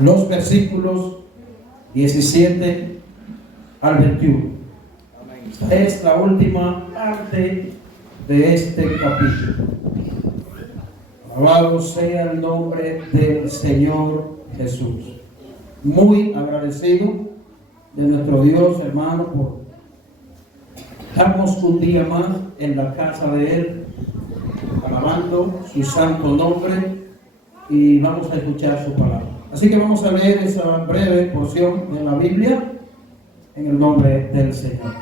los versículos 17 al 21. Esta es la última parte de este capítulo. Alabado sea el nombre del Señor Jesús. Muy agradecido de nuestro Dios, hermano, por darnos un día más en la casa de Él, alabando su santo nombre, y vamos a escuchar su palabra. Así que vamos a leer esa breve porción de la Biblia en el nombre del Señor.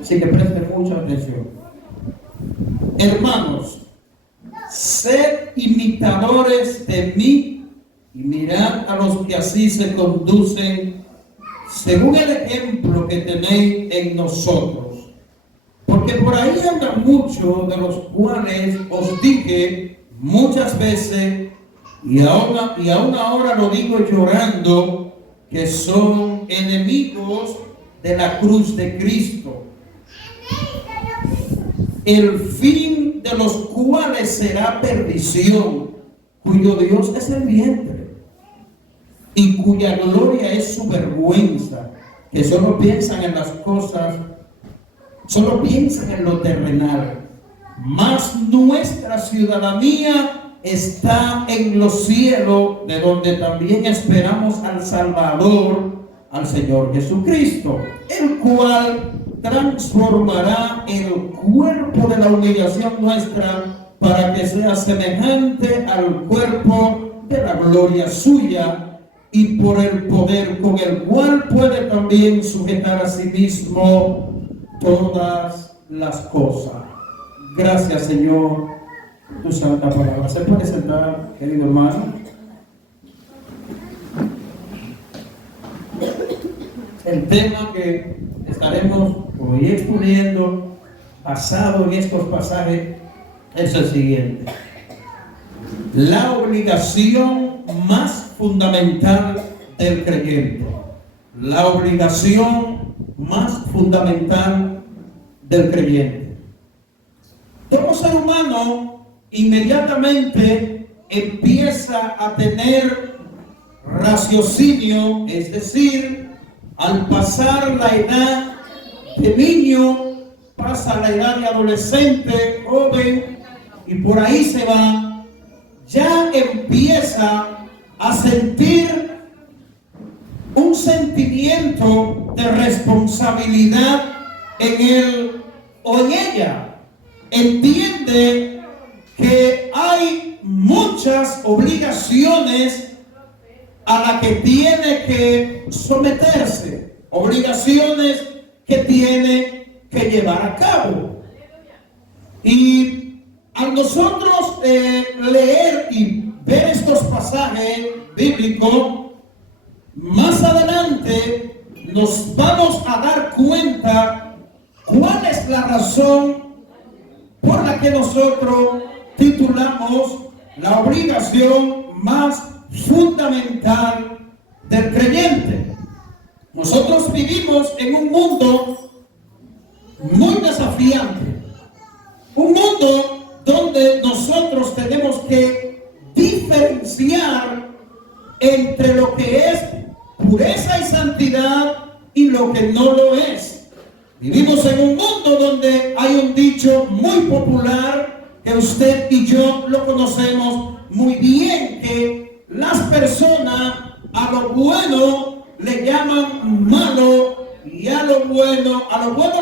Así que presten mucha atención. Hermanos, sed imitadores de mí y mirad a los que así se conducen según el ejemplo que tenéis en nosotros. Porque por ahí andan muchos, de los cuales os dije muchas veces, y aún ahora lo digo llorando, que son enemigos de la cruz de Cristo, el fin de los cuales será perdición, cuyo Dios es el vientre, y cuya gloria es su vergüenza, que solo piensan en las cosas, solo piensan en lo terrenal, mas nuestra ciudadanía está en los cielos, de donde también esperamos al Salvador, al Señor Jesucristo, el cual transformará el cuerpo de la humillación nuestra para que sea semejante al cuerpo de la gloria suya, y por el poder con el cual puede también sujetar a sí mismo todas las cosas. Gracias, Señor, tu santa palabra. ¿Se puede sentar, querido hermano? El tema que estaremos hoy exponiendo, basado en estos pasajes, es el siguiente: la obligación más fundamental del creyente. La obligación más fundamental del creyente. Todo ser humano inmediatamente empieza a tener raciocinio, es decir, al pasar la edad de niño, pasa la edad de adolescente, joven, y por ahí se va, ya empieza a sentir un sentimiento de responsabilidad en él o en ella. Entiende que hay muchas obligaciones a las que tiene que someterse, obligaciones que tiene que llevar a cabo. Y al nosotros leer y ver estos pasajes bíblicos, más adelante nos vamos a dar cuenta cuál es la razón por la que nosotros titulamos la obligación más fundamental del creyente. Nosotros vivimos en un mundo muy desafiante, un mundo donde nosotros tenemos que diferenciar entre lo que es pureza y santidad y lo que no lo es. Vivimos en un mundo donde hay un dicho muy popular que usted y yo lo conocemos muy bien, que las personas a lo bueno le llaman malo, y a lo bueno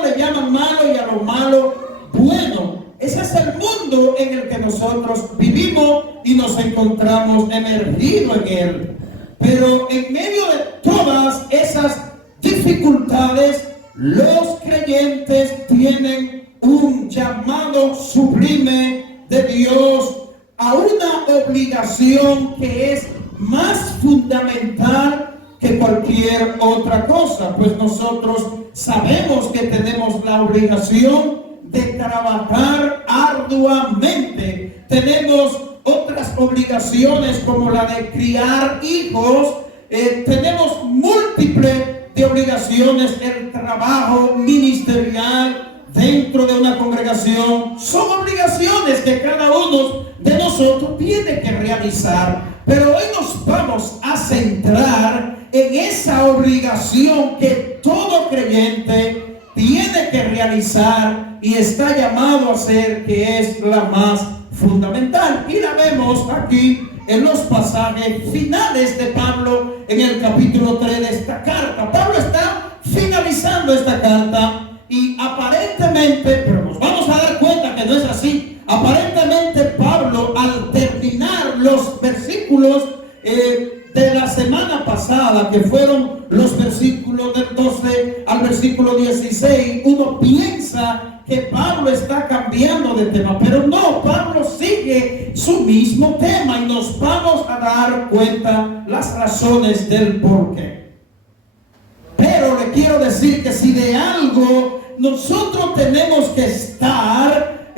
le llaman malo, y a lo malo bueno. Ese es el mundo en el que nosotros vivimos y nos encontramos emergidos en él. Pero en medio de todas esas dificultades, los creyentes tienen un llamado sublime de Dios a una obligación que es más fundamental que cualquier otra cosa, pues nosotros sabemos que tenemos la obligación de trabajar arduamente. Tenemos otras obligaciones como la de criar hijos, tenemos múltiples de obligaciones, el trabajo ministerial dentro de una congregación, son obligaciones que cada uno de nosotros tiene que realizar. Pero hoy nos vamos a centrar en esa obligación que todo creyente tiene que realizar y está llamado a hacer, que es la más fundamental. Y la vemos aquí en los pasajes finales de Pablo en el capítulo 3 de esta carta. Pablo está finalizando esta carta y aparentemente, pero nos vamos a dar cuenta que no es así. Aparentemente Pablo, al terminar los versículos de la semana pasada, que fueron los versículos del 12 al versículo 16, uno piensa que Pablo está cambiando de tema, pero no, Pablo sigue su mismo tema y nos vamos a dar cuenta las razones del porqué. Pero le quiero decir que si de algo nosotros tenemos que estar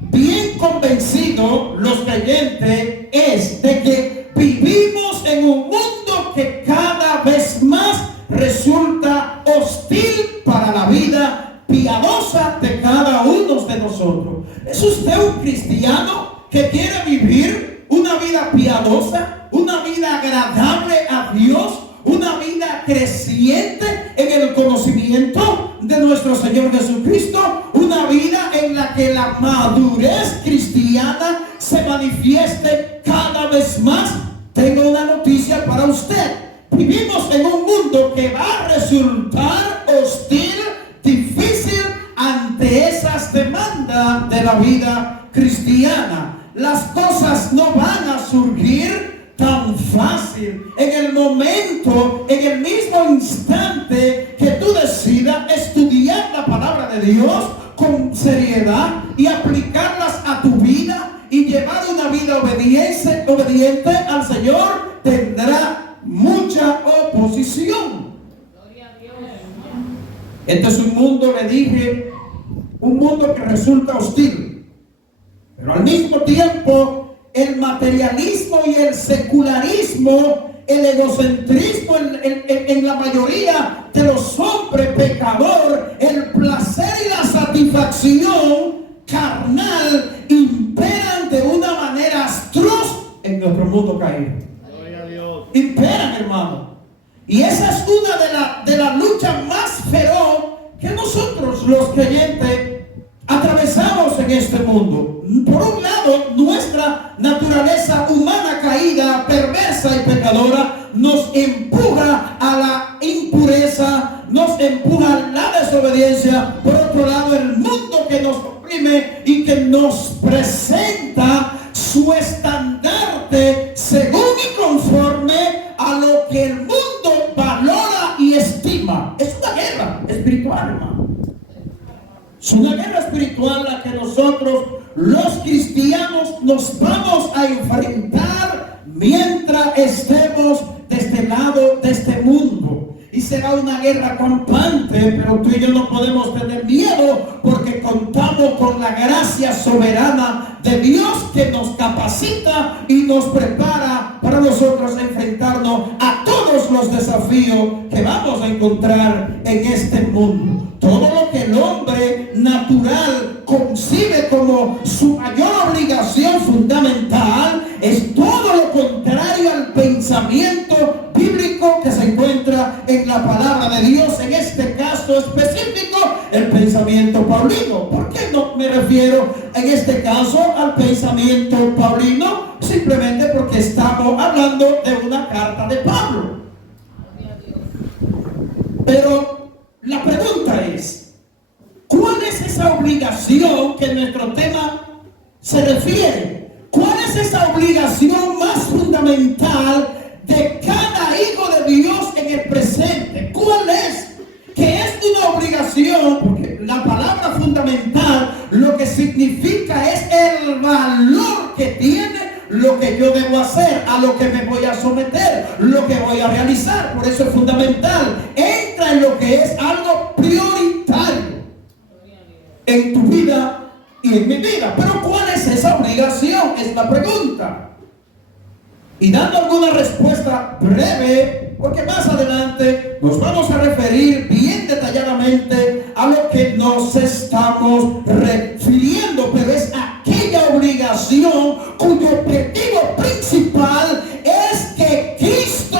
bien convencidos, los creyentes, es de que vivimos en un mundo que cada vez más resulta hostil para la vida piadosa de cada uno de nosotros. ¿Es usted un cristiano que quiere vivir una vida piadosa, una vida agradable a Dios, una vida creciente en el conocimiento de nuestro Señor Jesucristo, una vida en la que la madurez cristiana se manifieste cada vez más? Tengo una noticia para usted. Vivimos en un mundo que va a resultar hostil, difícil ante esas demandas de la vida cristiana. Las cosas no van a surgir tan fácil. En el momento, en el mismo instante que tú decidas estudiar la palabra de Dios con seriedad y aplicarlas a tu vida y llevar una vida obediente al Señor, tendrá mucha oposición. Este es un mundo, le dije, un mundo que resulta hostil, pero al mismo tiempo el materialismo y el secularismo, el egocentrismo en la mayoría de los hombres pecadores, el placer y la satisfacción carnal imperan de una manera atroz en nuestro mundo caído. Imperan, hermano. Y esa es una de las luchas más feroz que nosotros los creyentes atravesamos en este mundo. Por un lado, nuestra naturaleza humana caída, perversa y pecadora nos empuja a la impureza, nos empuja a la desobediencia. Por otro lado, el mundo que nos oprime y que nos presenta su estandarte según y conforme a lo que el mundo valora y estima. Es una guerra espiritual, hermano. Es una guerra espiritual la que nosotros, los cristianos, nos vamos a enfrentar mientras estemos de este lado de este mundo. Y será una guerra campante, pero tú y yo no podemos tener miedo porque contamos con la gracia soberana de Dios que nos capacita y nos prepara para nosotros enfrentarnos a todos los desafíos que vamos a encontrar en este mundo. Todo lo que el hombre natural concibe como su mayor obligación fundamental es todo lo contrario al pensamiento bíblico que se encuentra en la palabra de Dios. En este caso específico, el pensamiento paulino. ¿Por qué no me refiero en este caso al pensamiento paulino? Simplemente porque estamos hablando de una carta de Pablo. Pero la pregunta es, ¿cuál es esa obligación que nuestro tema se refiere? ¿Cuál es esa obligación más fundamental de cada hijo de Dios en el presente? ¿Cuál es? Que es una obligación, porque la palabra fundamental lo que significa es el valor que tiene lo que yo debo hacer, a lo que me voy a someter, lo que voy a realizar. Por eso es fundamental. Entra en lo que es algo prioritario en tu vida y en mi vida. Pero ¿cuál es esa obligación? Es la pregunta. Y dando alguna respuesta breve, porque más adelante nos vamos a referir bien detalladamente a lo que nos estamos refiriendo, pero es aquella obligación cuyo objetivo principal es que Cristo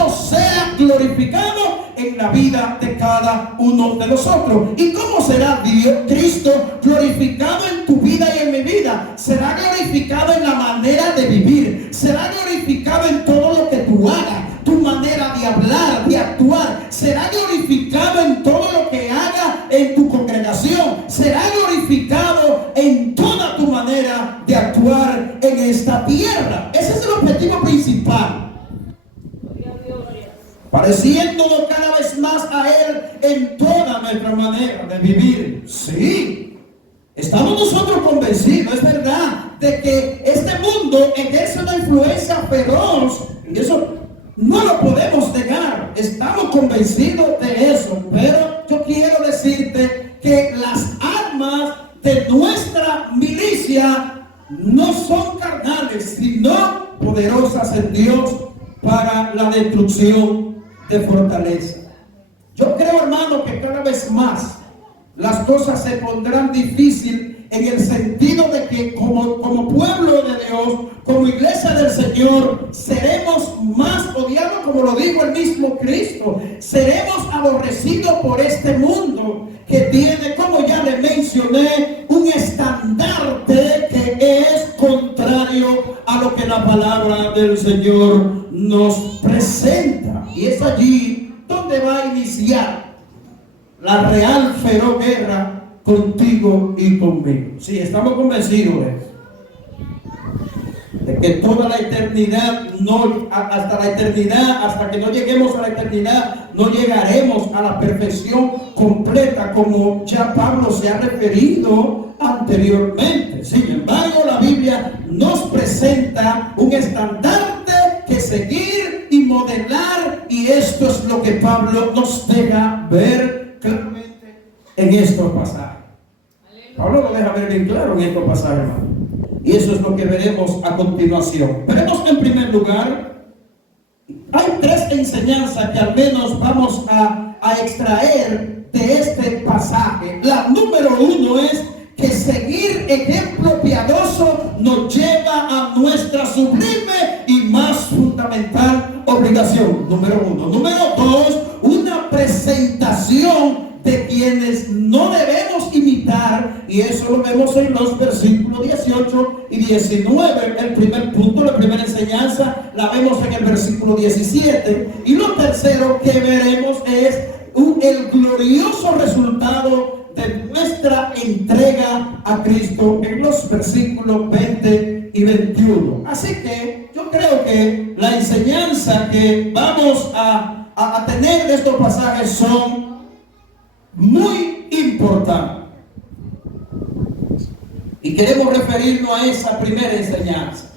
la vida de cada uno de nosotros. ¿Y cómo será Cristo glorificado en tu vida y en mi vida? Será glorificado en la manera de vivir, será glorificado en todo lo que tú hagas, tu manera de hablar, de actuar, será glorificado en todo lo que hagas en tu congregación, será glorificado en toda tu manera de actuar en esta tierra. Ese es el objetivo principal. Pareciéndonos cada vez más a Él en toda nuestra manera de vivir. Sí, estamos nosotros convencidos, es verdad, de que este mundo ejerce una influencia feroz, y eso no lo podemos negar. Estamos convencidos de eso, pero yo quiero decirte que las armas de nuestra milicia no son carnales, sino poderosas en Dios para la destrucción de fortaleza. Yo creo, hermano, que cada vez más las cosas se pondrán difíciles en el sentido de que como pueblo de Dios, como iglesia del Señor, seremos más odiados, como lo dijo el mismo Cristo. Seremos aborrecidos por este mundo que tiene, como ya le mencioné, un estandarte que es contrario a lo que la palabra del Señor nos presenta. Y es allí donde va a iniciar la real feroz guerra contigo y conmigo. Sí, estamos convencidos de que toda la eternidad, hasta la eternidad, hasta que no lleguemos a la eternidad, no llegaremos a la perfección completa, como ya Pablo se ha referido anteriormente. Sin embargo, la Biblia nos presenta un estandarte que seguir y modelar, y esto es lo que Pablo nos deja ver claramente en estos pasajes. Pablo lo deja ver bien claro en estos pasajes, hermano. Y eso es lo que veremos a continuación. Veremos en primer lugar, hay tres enseñanzas que al menos vamos a extraer de este pasaje. La número uno es que seguir ejemplo piadoso nos lleva a nuestra sublime y más fundamental obligación. Número uno. Número dos, una presentación de quienes no debemos imitar, y eso lo vemos en los versículos 18 y 19. El primer punto, la primera enseñanza, la vemos en el versículo 17. Y lo tercero que veremos es el glorioso resultado de nuestra entrega a Cristo en los versículos 20 y 21. Así que yo creo que la enseñanza que vamos a tener de estos pasajes son muy importantes. Y queremos referirnos a esa primera enseñanza.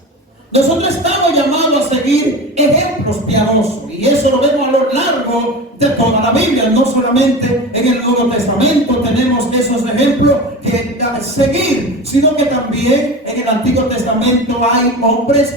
Nosotros estamos llamados a seguir ejemplos piadosos, y eso lo vemos a lo largo de toda la Biblia. No solamente en el Nuevo Testamento tenemos esos ejemplos que seguir, sino que también en el Antiguo Testamento hay hombres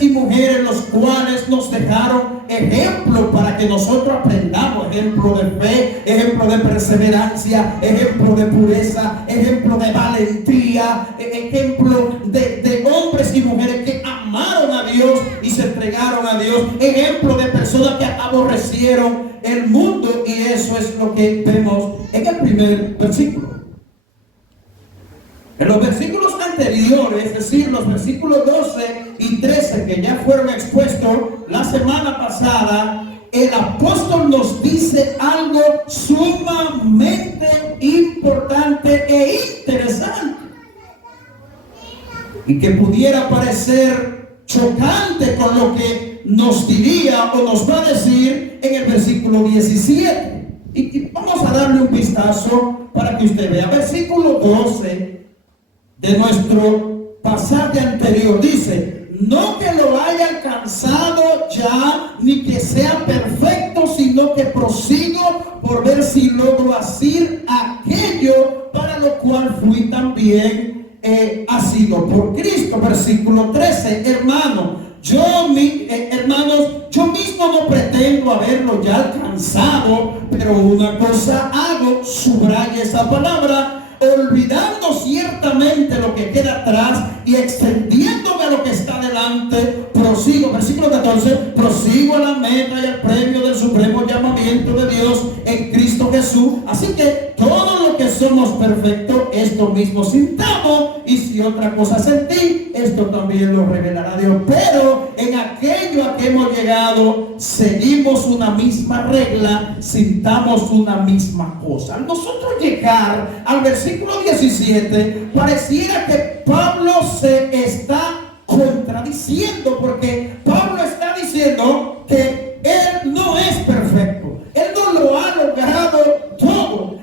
y mujeres los cuales nos dejaron ejemplo para que nosotros aprendamos. Ejemplo de fe, ejemplo de perseverancia, ejemplo de pureza, ejemplo de valentía, ejemplo de hombres y mujeres que amaron a Dios y se entregaron a Dios, ejemplo de personas que aborrecieron el mundo. Y eso es lo que vemos en el primer versículo. En los versículos anteriores, es decir, los versículos 12 y 13 que ya fueron expuestos la semana pasada, el apóstol nos dice algo sumamente importante e interesante, y que pudiera parecer chocante con lo que nos diría o nos va a decir en el versículo 17. Y vamos a darle un vistazo para que usted vea. Versículo 12 de nuestro pasaje anterior dice: no que lo haya alcanzado ya, ni que sea perfecto, sino que prosigo por ver si logro hacer aquello para lo cual fui también asido por Cristo. Versículo 13, hermanos, yo mismo no pretendo haberlo ya alcanzado, pero una cosa hago, subraya esa palabra, olvidando ciertamente lo que queda atrás y extendiéndome a lo que está delante, prosigo. Versículo 14, prosigo a la meta y al premio del supremo llamamiento llamamiento de Dios en Cristo Jesús. Así que todo lo que somos perfectos, esto mismo sintamos, y si otra cosa sentí, esto también lo revelará Dios. Pero en aquello a que hemos llegado, seguimos una misma regla, sintamos una misma cosa. Al nosotros llegar al versículo 17, pareciera que Pablo se está contradiciendo, porque Pablo está diciendo que él no es perfecto, él no lo ha logrado todo.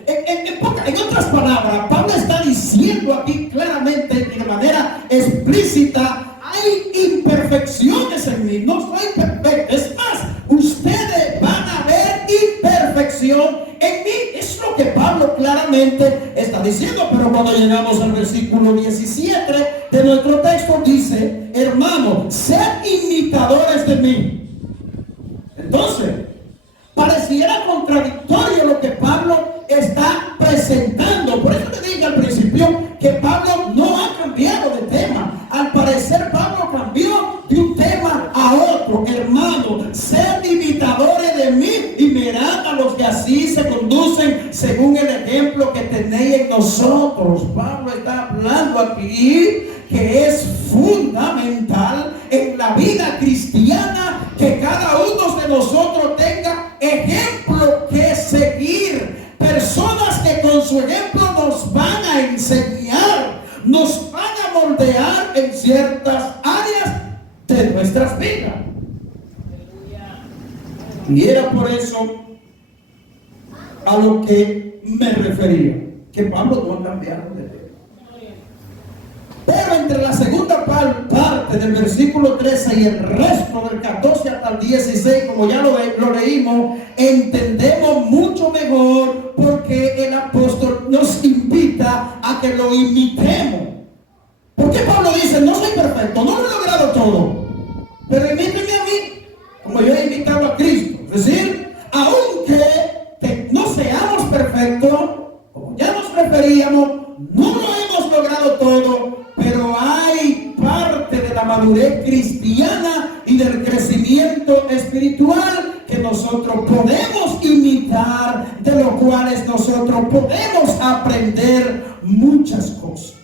En otras palabras, Pablo está diciendo aquí claramente y de manera explícita: hay imperfecciones en mí, no soy perfecto. Es más, ustedes van a ver imperfección en mí. Es lo que Pablo claramente está diciendo. Pero cuando llegamos al versículo 17 de nuestro texto, dice: hermanos, sed imitadores de mí. Entonces, pareciera contradictorio lo que Pablo está presentando. Por eso te dije al principio que Pablo no ha cambiado de tema. Al parecer Pablo cambió de un tema a otro. Hermano, sed imitadores de mí y mirad a los que así se conducen según el ejemplo que tenéis en nosotros. Pablo está hablando aquí que es fundamental en la vida cristiana que cada uno de nosotros tenga ejemplo que seguir. Personas que con su ejemplo nos van a enseñar, nos van a moldear en ciertas áreas de nuestras vidas. Y era por eso a lo que me refería, que Pablo no ha cambiado de tema. Pero entre la segunda parte del versículo 13 y el resto del 14 hasta el 16, como ya lo leímos, entendemos mucho mejor, porque el apóstol nos invita a que lo imitemos. ¿Por qué Pablo dice: no soy perfecto, no lo he logrado todo, pero imítenme a mí como yo he imitado a Cristo? Es decir, aunque no seamos perfectos, como ya nos referíamos, no lo hemos logrado todo, pero hay parte de la madurez cristiana y del crecimiento espiritual que nosotros podemos imitar, de los cuales nosotros podemos aprender muchas cosas.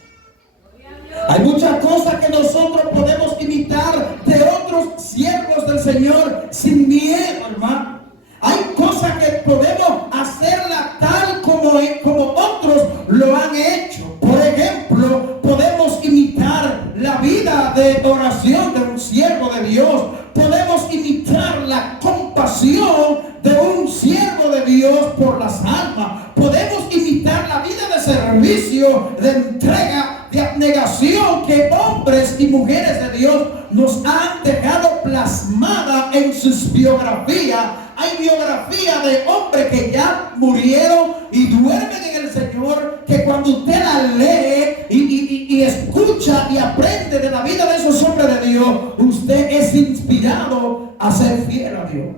Hay muchas cosas que nosotros podemos imitar de otros siervos del Señor sin miedo, hermano. Hay cosas que podemos hacerla tal como otros lo han hecho. Por ejemplo, podemos imitar la vida de oración de un siervo de Dios. Podemos imitar la compasión de un siervo de Dios por las almas. Podemos imitar la vida de servicio, de entrega, de abnegación que hombres y mujeres de Dios nos han dejado plasmada en sus biografías. Hay biografías de hombres que ya murieron y duermen en el Señor, que cuando usted la lee y escucha y aprende de la vida de esos hombres de Dios, usted es inspirado a ser fiel a Dios.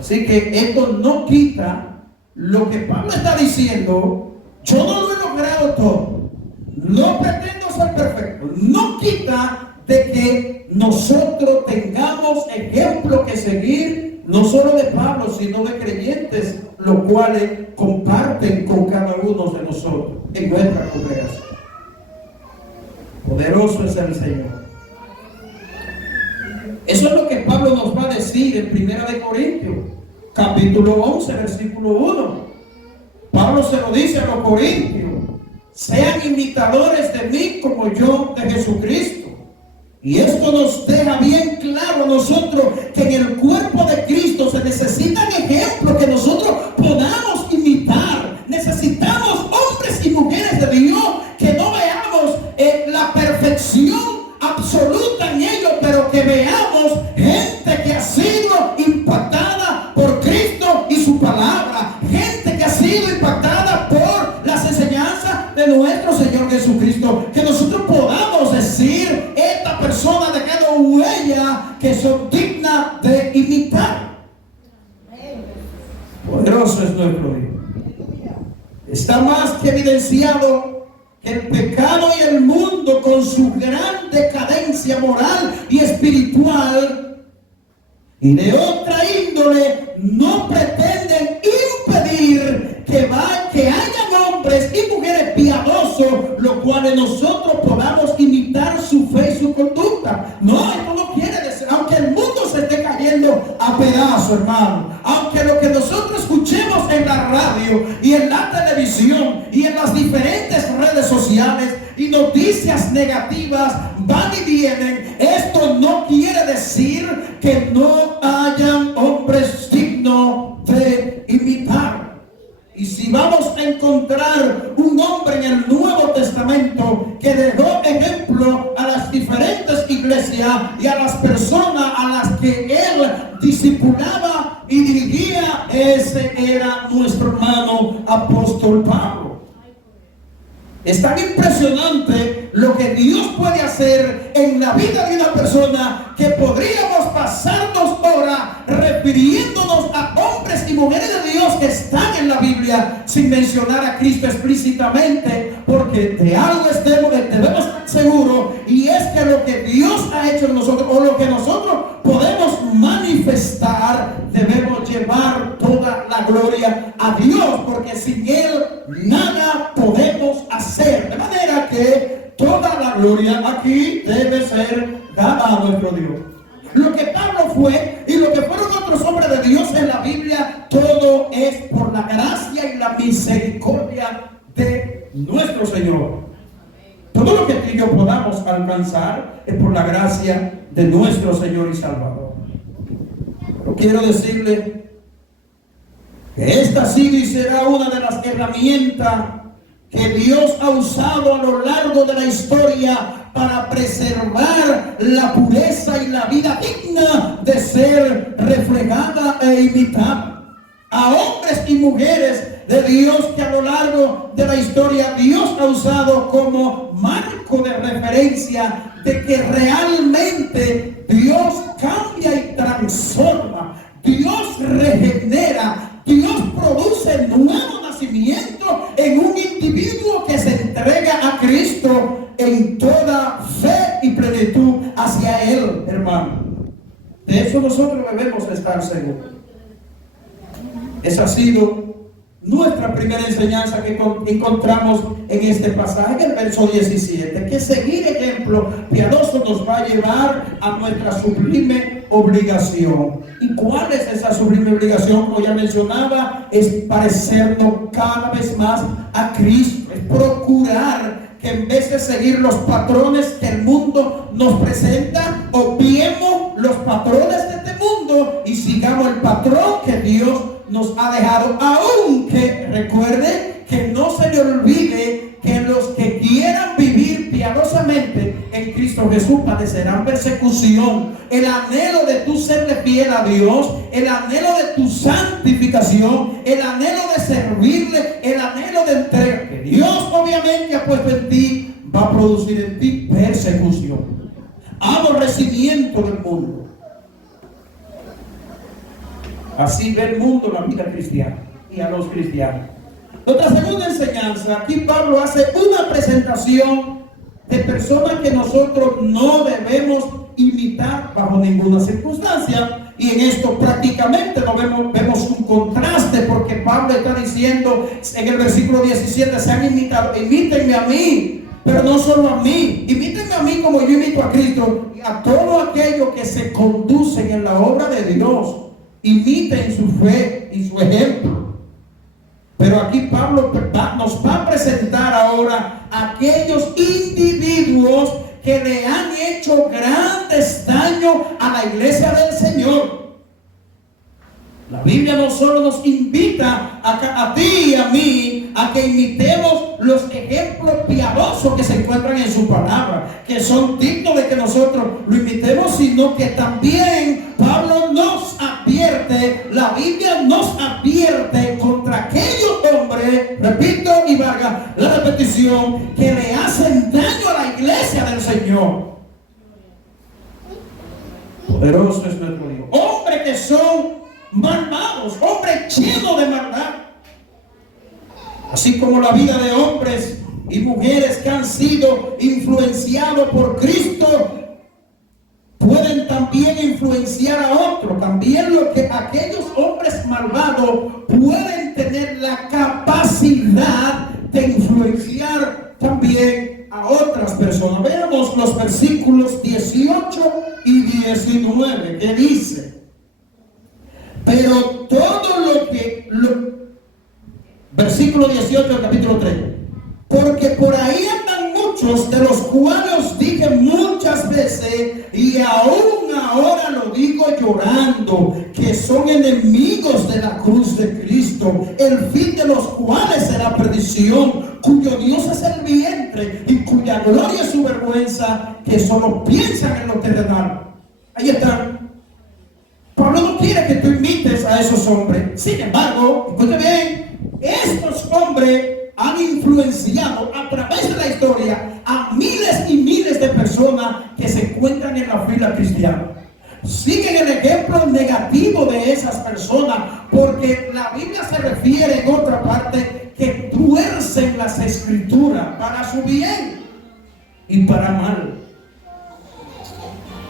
Así que esto no quita lo que Pablo está diciendo. Yo no lo he logrado todo, no pretendo ser perfecto. No quita de que nosotros tengamos ejemplo que seguir, no solo de Pablo, sino de creyentes, los cuales comparten con cada uno de nosotros en nuestra congregación. Poderoso es el Señor. Eso es lo que Pablo nos va a decir en 1 Corintios, capítulo 11, versículo 1. Pablo se lo dice a los corintios: sean imitadores de mí como yo de Jesucristo. Y esto nos deja bien claro a nosotros que en el cuerpo de Cristo se necesitan ejemplos que nosotros podamos imitar. Necesitamos hombres y mujeres de Dios que no veamos la perfección absoluta en ellos, pero que veamos gente que ha sido impactada por Cristo y su palabra, gente que ha sido impactada por las enseñanzas de nuestro Señor Jesucristo, que nosotros podamos decir: esta persona ha dejado huella que son dignas de imitar. Poderoso es nuestro Dios. Está más que evidenciado que el pecado y el mundo, con su gran decadencia moral y espiritual y de otra índole, sirviéndole, no pretenden impedir que hayan hombres y mujeres piadosos, los cuales nosotros podamos imitar su fe y su conducta. No, esto no quiere decir, aunque el mundo se esté cayendo a pedazos, hermano, aunque lo que nosotros escuchemos en la radio y en la televisión y en las diferentes redes sociales y noticias negativas van y vienen, esto no quiere decir que no hayan hombres dignos de imitar. Y si vamos a encontrar un hombre en el Nuevo Testamento que dejó ejemplo a las diferentes iglesias y a las personas a las que él discipulaba y dirigía, ese era nuestro hermano apóstol Pablo. Es tan impresionante lo que Dios puede hacer en la vida de una persona que podríamos pasarnos horas refiriéndonos a hombres y mujeres de Dios que están en la Biblia sin mencionar a Cristo explícitamente, porque de algo debemos estar seguros, y es que lo que Dios ha hecho en nosotros o lo que nosotros podemos manifestar, debemos llevar toda la gloria a Dios, porque sin Él nada podemos hacer. De manera que toda la gloria aquí debe ser dada a nuestro Dios. Lo que Pablo fue y lo que fueron otros hombres de Dios en la Biblia, todo es por la gracia y la misericordia de nuestro Señor. Todo lo que tú y yo podamos alcanzar es por la gracia de nuestro Señor y Salvador. Pero quiero decirle que esta ha sido y será una de las herramientas que Dios ha usado a lo largo de la historia para preservar la pureza y la vida digna de ser reflejada e imitada. A hombres y mujeres de Dios que a lo largo de la historia Dios ha usado como marco de referencia de que realmente Dios cambia y transforma, Dios regenera, Dios produce nuevo nacimiento en un individuo que se entrega a Cristo en toda fe y plenitud hacia Él, hermano. De eso nosotros debemos estar seguros. Esa ha sido nuestra primera enseñanza que encontramos en este pasaje, en el verso 17, que seguir ejemplo piadoso nos va a llevar a nuestra sublime obligación. ¿Y cuál es esa sublime obligación? Como ya mencionaba, es parecernos cada vez más a Cristo, es procurar que en vez de seguir los patrones que el mundo nos presenta, obviemos los patrones de este mundo y sigamos el patrón que Dios nos ha dejado, aunque recuerde que no se le olvide que los que quieran vivir piadosamente en Cristo Jesús padecerán persecución. El anhelo de tú serle fiel a Dios, el anhelo de tu santificación, el anhelo de servirle, el anhelo de entrega que Dios obviamente ha puesto en ti, va a producir en ti persecución, aborrecimiento del mundo. Así ve el mundo la vida cristiana y a los cristianos. Nuestra segunda enseñanza, aquí Pablo hace una presentación de personas que nosotros no debemos imitar bajo ninguna circunstancia. Y en esto prácticamente vemos un contraste, porque Pablo está diciendo en el versículo 17, se han imitado, imítenme a mí, pero no solo a mí, imítenme a mí como yo imito a Cristo, y a todo aquello que se conducen en la obra de Dios. Imiten su fe y su ejemplo. Pero aquí Pablo nos va a presentar ahora a aquellos individuos que le han hecho grandes daños a la iglesia del Señor. La Biblia no solo nos invita a ti y a mí a que imitemos los ejemplos piadosos que se encuentran en su palabra, que son dignos de que nosotros lo imitemos, sino que también Pablo nos advierte, la Biblia nos advierte contra aquellos hombres, repito y valga la repetición, que le hacen daño a la iglesia del Señor. Poderoso es nuestro Dios. Hombres que son malvados, hombres llenos de maldad. Así como la vida de hombres y mujeres que han sido influenciados por Cristo, pueden también influenciar influenciar a otro. También lo que aquellos hombres malvados pueden tener la capacidad de influenciar también a otras personas. Veamos los versículos 18 y 19 que dice: pero todo versículo 18 del capítulo 3, porque por ahí andan muchos, de los cuales dije muchas veces, y aún ahora lo digo llorando, que son enemigos de la cruz de Cristo, el fin de los cuales será perdición, cuyo Dios es el vientre y cuya gloria es su vergüenza, que solo piensan en lo terrenal. Ahí están. Pablo no quiere que tú imites a esos hombres. Sin embargo, escuche bien, estos hombres han influenciado a través de la historia a miles y miles de personas que se encuentran en la fila cristiana. Siguen el ejemplo negativo de esas personas, porque la Biblia se refiere en otra parte que tuercen las escrituras para su bien y para mal.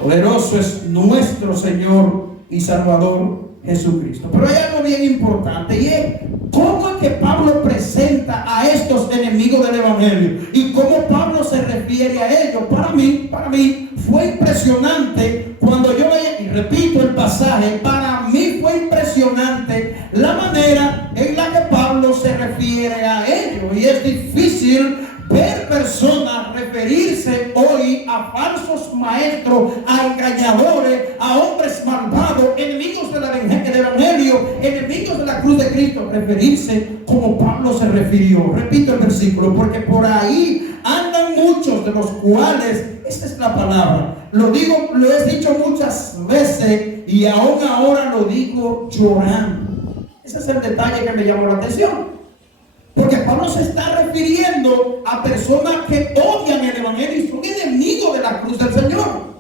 Poderoso es nuestro Señor y Salvador Jesucristo. Pero hay algo bien importante, y es cómo es que Pablo presenta a estos enemigos del Evangelio y cómo Pablo se refiere a ellos. Para mí fue impresionante cuando yo veía, y repito el pasaje, para mí fue impresionante la manera en la que Pablo se refiere a ellos. Y es difícil ver personas referirse hoy a falsos maestros, a engañadores, a hombres malvados, enemigos del Evangelio, enemigos de la cruz de Cristo, referirse como Pablo se refirió. Repito el versículo: porque por ahí andan muchos, de los cuales, esa es la palabra, lo he dicho muchas veces, y aún ahora lo digo llorando. Ese es el detalle que me llamó la atención. Porque Pablo se está refiriendo a personas que odian el Evangelio y son enemigos de la cruz del Señor.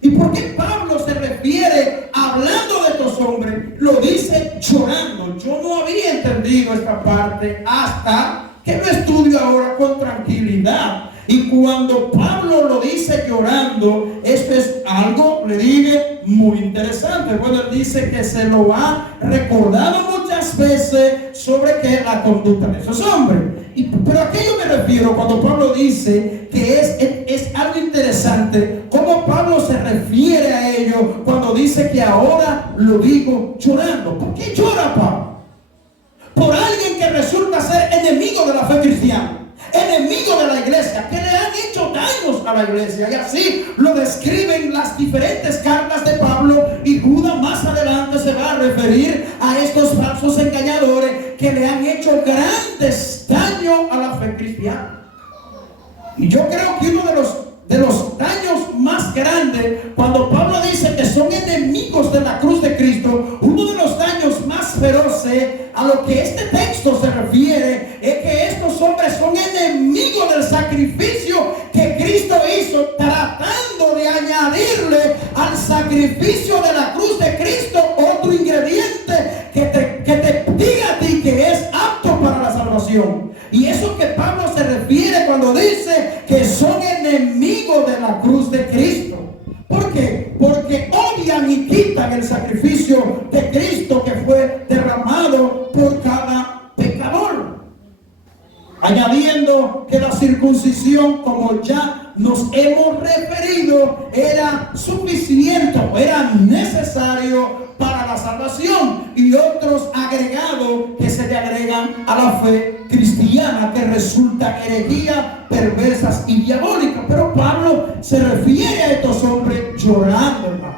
¿Y por qué Pablo se refiere, hablando de estos hombres, lo dice llorando? Yo no había entendido esta parte hasta que lo estudio ahora con tranquilidad. Y cuando Pablo lo dice llorando, esto es algo, le dije, muy interesante. Bueno, él dice que se lo ha recordado muchas veces sobre que la conducta de esos hombres. Pero a qué yo me refiero cuando Pablo dice que es algo interesante, cómo Pablo se refiere a ello cuando dice que ahora lo digo llorando. ¿Por qué llora Pablo? Por alguien que resulta ser enemigo de la fe cristiana, enemigo de la iglesia, que le han hecho daños a la iglesia. Y así lo describen las diferentes cartas de Pablo, y Judas más adelante se va a referir a estos falsos engañadores que le han hecho grandes daños a la fe cristiana. Y yo creo que uno de los daños más grandes, cuando Pablo dice que son enemigos de la cruz de Cristo, uno de los daños más feroces a lo que este texto se refiere es que estos hombres son enemigos del sacrificio que Cristo hizo, tratando de añadirle al sacrificio de la cruz de Cristo otro ingrediente que te diga a ti que es apto para la salvación. Y eso que Pablo se refiere cuando dice que son enemigos de la cruz de Cristo. ¿Por qué? Porque odian y quitan el sacrificio de Cristo que fue derramado por cada pecador. Añadiendo que la circuncisión, como ya nos hemos referido, era suficiente, era necesario para la salvación, y otros agregados que se le agregan a la fe cristiana, que resultan herejía, perversas y diabólicas. Pero Pablo se refiere a estos hombres llorando, hermano.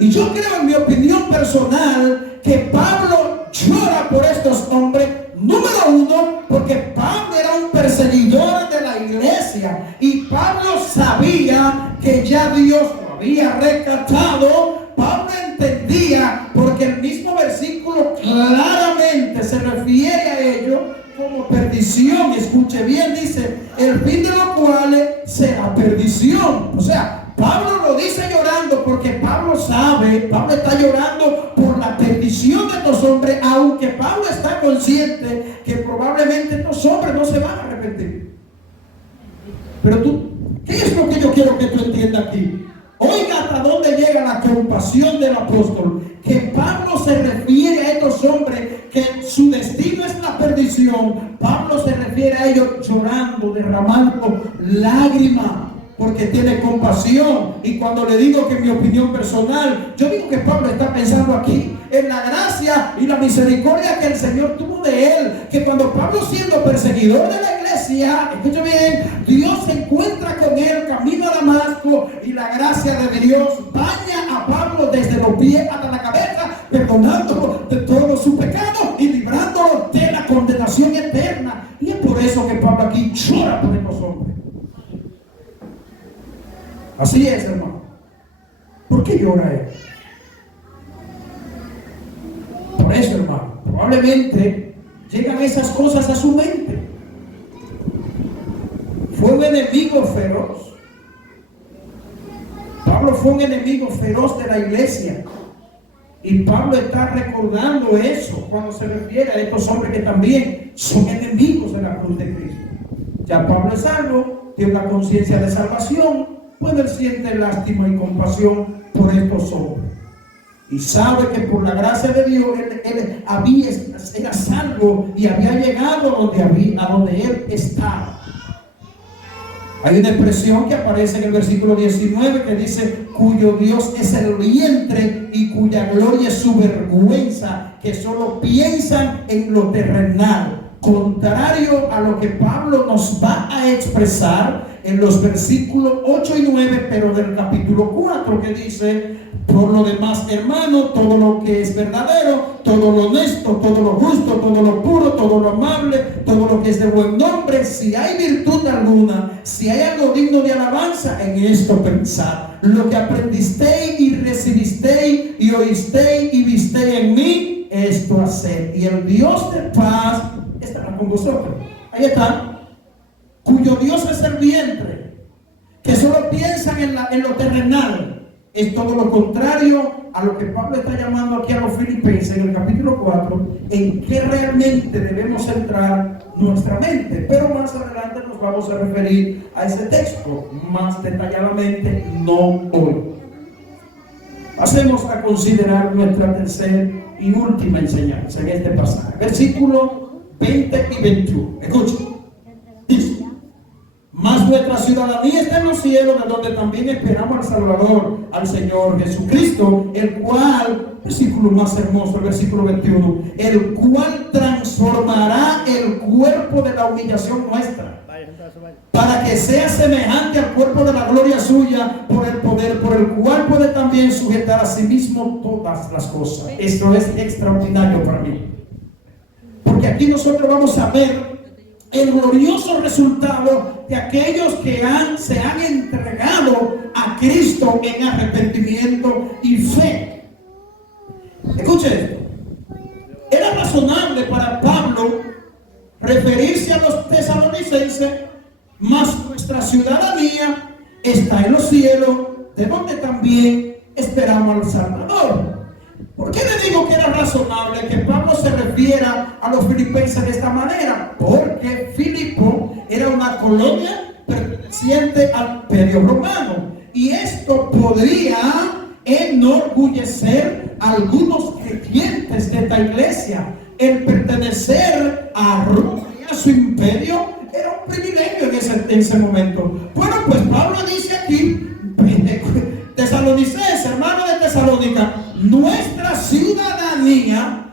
Y yo creo, en mi opinión personal, que Pablo llora por estos hombres. Número uno, porque Pablo era un perseguidor de la iglesia, y Pablo sabía que ya Dios lo había rescatado. Pablo entendía, porque el mismo versículo claramente se refiere a ello como perdición. Escuche bien, dice: el fin de los cuales será perdición. O sea, Pablo lo dice llorando porque Pablo sabe, Pablo está llorando por la perdición de estos hombres, aunque Pablo está consciente que probablemente estos hombres no se van a arrepentir. Pero ¿qué es lo que yo quiero que tú entiendas aquí? Oiga hasta dónde llega la compasión del apóstol, que Pablo se refiere a estos hombres que su destino es la perdición. Pablo se refiere a ellos llorando, derramando lágrimas, porque tiene compasión. Y cuando le digo que mi opinión personal, yo digo que Pablo está pensando aquí en la gracia y la misericordia que el Señor tuvo de él, que cuando Pablo, siendo perseguidor de la iglesia, escucha bien, Dios se encuentra con él camino a Damasco, y la gracia de Dios baña a Pablo desde los pies hasta la cabeza, perdonándolo de todos sus pecados y librándolo de la condenación eterna. Y es por eso que Pablo aquí llora por estos hombres. Así es, hermano. ¿Por qué llora él? Por eso, hermano, probablemente llegan esas cosas a su mente. Fue un enemigo feroz. Pablo fue un enemigo feroz de la iglesia. Y Pablo está recordando eso cuando se refiere a estos hombres que también son enemigos de la cruz de Cristo. Ya Pablo es salvo, tiene una conciencia de salvación, pues él siente lástima y compasión por estos hombres. Y sabe que por la gracia de Dios él era salvo y había llegado a donde él estaba. Hay una expresión que aparece en el versículo 19 que dice: cuyo Dios es el vientre y cuya gloria es su vergüenza, que solo piensan en lo terrenal. Contrario a lo que Pablo nos va a expresar en los versículos 8 y 9, pero del capítulo 4, que dice: por lo demás, hermano, todo lo que es verdadero, todo lo honesto, todo lo justo, todo lo puro, todo lo amable, todo lo que es de buen nombre, si hay virtud alguna, si hay algo digno de alabanza, en esto pensad. Lo que aprendisteis y recibisteis y oísteis y visteis en mí, esto haced. Y el Dios de paz estará con vosotros. Ahí está. Cuyo Dios es el vientre, que solo piensan en lo terrenal. Es todo lo contrario a lo que Pablo está llamando aquí a los filipenses en el capítulo 4, en que realmente debemos centrar nuestra mente. Pero más adelante nos vamos a referir a ese texto más detalladamente, no hoy. Pasemos a considerar nuestra tercera y última enseñanza en este pasaje. Versículos 20 y 21. Escuchen. Dice: mas nuestra ciudadanía está en los cielos, de donde también esperamos al Salvador, al Señor Jesucristo, el cual, versículo más hermoso, el versículo 21, el cual transformará el cuerpo de la humillación nuestra, para que sea semejante al cuerpo de la gloria suya, por el poder por el cual puede también sujetar a sí mismo todas las cosas. Esto es extraordinario para mí, porque aquí nosotros vamos a ver el glorioso resultado de aquellos que se han entregado a Cristo en arrepentimiento y fe. Escuche esto. Era razonable para Pablo referirse a los tesalonicenses: mas nuestra ciudadanía está en los cielos, de donde también esperamos al Salvador. ¿Por qué le digo que era razonable que Pablo se refiera a los filipenses de esta manera? Porque Filipo era una colonia perteneciente al Imperio Romano, y esto podría enorgullecer a algunos creyentes de esta iglesia. El pertenecer a Roma y a su imperio era un privilegio en ese momento. Bueno, pues Pablo dice aquí: tesalonicenses, hermanos de Tesalónica, nuestra ciudadanía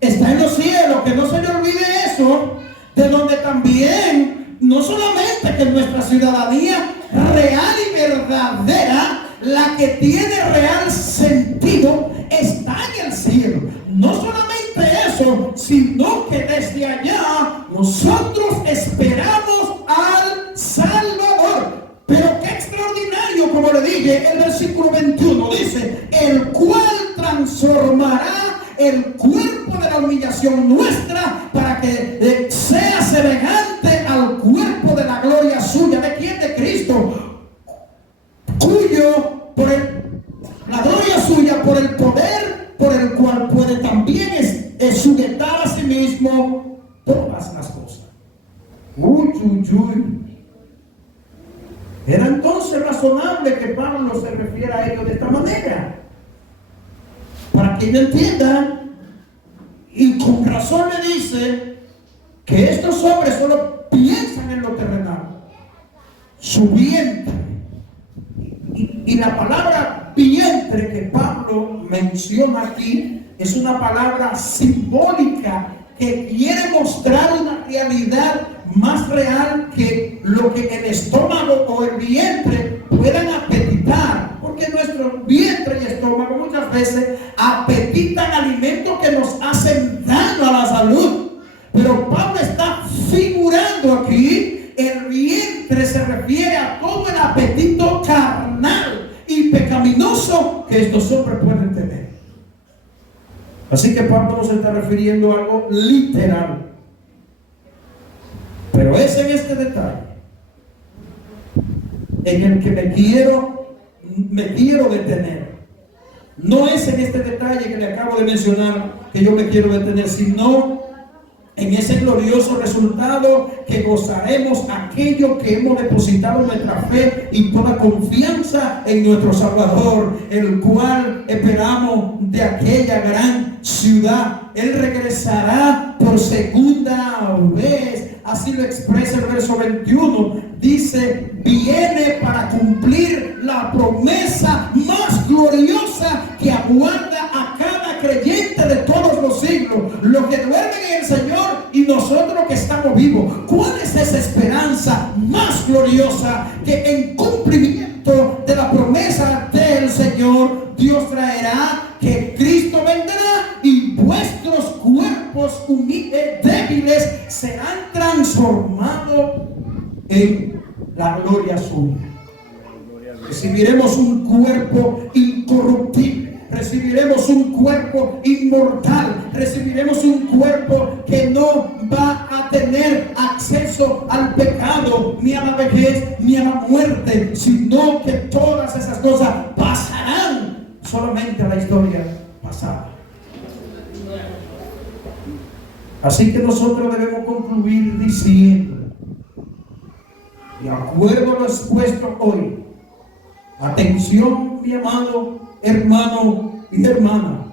está en los cielos, que no se le olvide eso, de donde también, no solamente que nuestra ciudadanía real y verdadera, la que tiene real sentido, está en el cielo. No solamente eso, sino que desde allá nosotros esperamos al Salvador. Pero qué extraordinario, como le dije, el versículo 21 dice: el cual transformará el cuerpo de la humillación nuestra, para que sea semejante al cuerpo de la gloria suya. ¿De quién? De Cristo, cuyo la gloria suya, por el poder por el cual puede también sujetar a sí mismo todas las cosas. Era entonces razonable razonable que Pablo se refiera a ellos de esta manera, para que ellos entiendan, y con razón le dice que estos hombres solo piensan en lo terrenal, su vientre. Y la palabra vientre que Pablo menciona aquí es una palabra simbólica que quiere mostrar una realidad más real que lo que el estómago o el vientre puedan apetitar, porque nuestro vientre y estómago muchas veces apetitan alimentos que nos hacen daño a la salud. Pero Pablo está figurando aquí, el vientre se refiere a todo el apetito carnal y pecaminoso que estos hombres pueden tener. Así que Pablo no se está refiriendo a algo literal, pero es en este detalle en el que me quiero detener. No es en este detalle que le acabo de mencionar que yo me quiero detener, sino en ese glorioso resultado que gozaremos aquello que hemos depositado nuestra fe y toda confianza en nuestro Salvador, el cual esperamos de aquella gran ciudad. Él regresará por segunda vez. Así lo expresa el verso 21. Dice, viene para cumplir la promesa más gloriosa que aguarda a cada creyente de todos los siglos, los que duermen en el Señor y nosotros que estamos vivos. ¿Cuál es esa esperanza más gloriosa? Que en cumplimiento de la promesa del Señor, Dios traerá que Cristo vendrá y vuestros cuerpos débiles serán transformados en la gloria suya. Recibiremos un cuerpo incorruptible, recibiremos un cuerpo inmortal, recibiremos un cuerpo que no va a tener acceso al pecado, ni a la vejez, ni a la muerte, sino que todas esas cosas pasarán solamente a la historia pasada. Así que nosotros debemos concluir diciendo, de acuerdo a lo expuesto hoy, atención, mi amado hermano y hermana,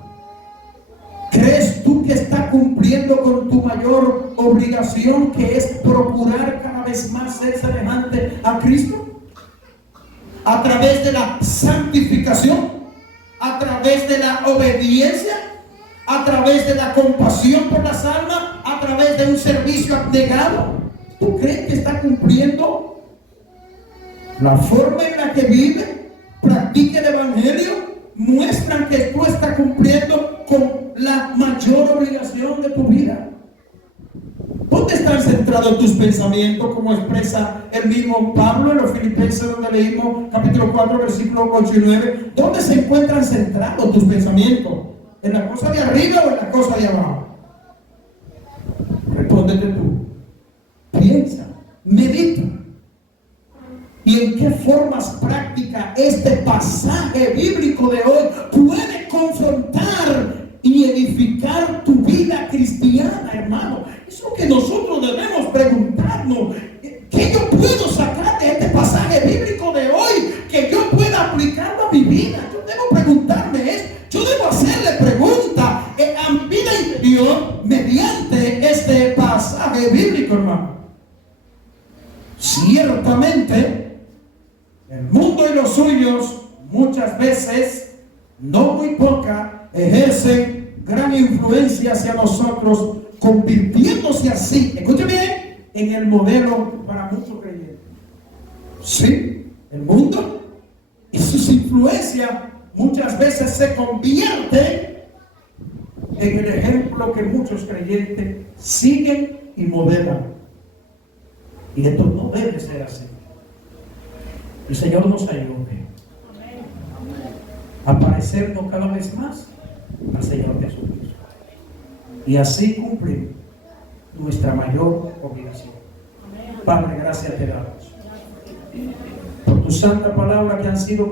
¿crees tú que está cumpliendo con tu mayor obligación, que es procurar cada vez más ser semejante a Cristo? A través de la santificación, a través de la obediencia, a través de la compasión por las almas, a través de un servicio abnegado. ¿Tú crees que está cumpliendo la forma en la que vive, practica el evangelio? Muestran que tú estás cumpliendo con la mayor obligación de tu vida. ¿Dónde están centrados tus pensamientos, como expresa el mismo Pablo en los Filipenses, donde leímos capítulo 4, versículos 8 y 9? ¿Dónde se encuentran centrados tus pensamientos? ¿En la cosa de arriba o en la cosa de abajo? Respóndete tú. Piensa, medita. ¿Y en qué formas prácticas este pasaje bíblico de hoy puede confrontar y edificar tu vida cristiana, hermano? Es lo que nosotros debemos preguntarnos. ¿Qué yo puedo sacar de este pasaje bíblico de hoy que yo pueda aplicarlo a mi vida? Yo debo preguntarme yo debo hacerle pregunta a mi vida interior mediante este pasaje bíblico, hermano. Ciertamente, el mundo y los suyos muchas veces, no muy poca, ejercen gran influencia hacia nosotros, convirtiéndose así, escuche bien, en el modelo para muchos creyentes. Sí, el mundo y sus influencias muchas veces se convierte en el ejemplo que muchos creyentes siguen y modelan. Y esto no debe ser así. El Señor nos ayude a parecernos cada vez más al Señor Jesucristo y así cumplir nuestra mayor obligación. Padre, gracias te damos por tu santa palabra que han sido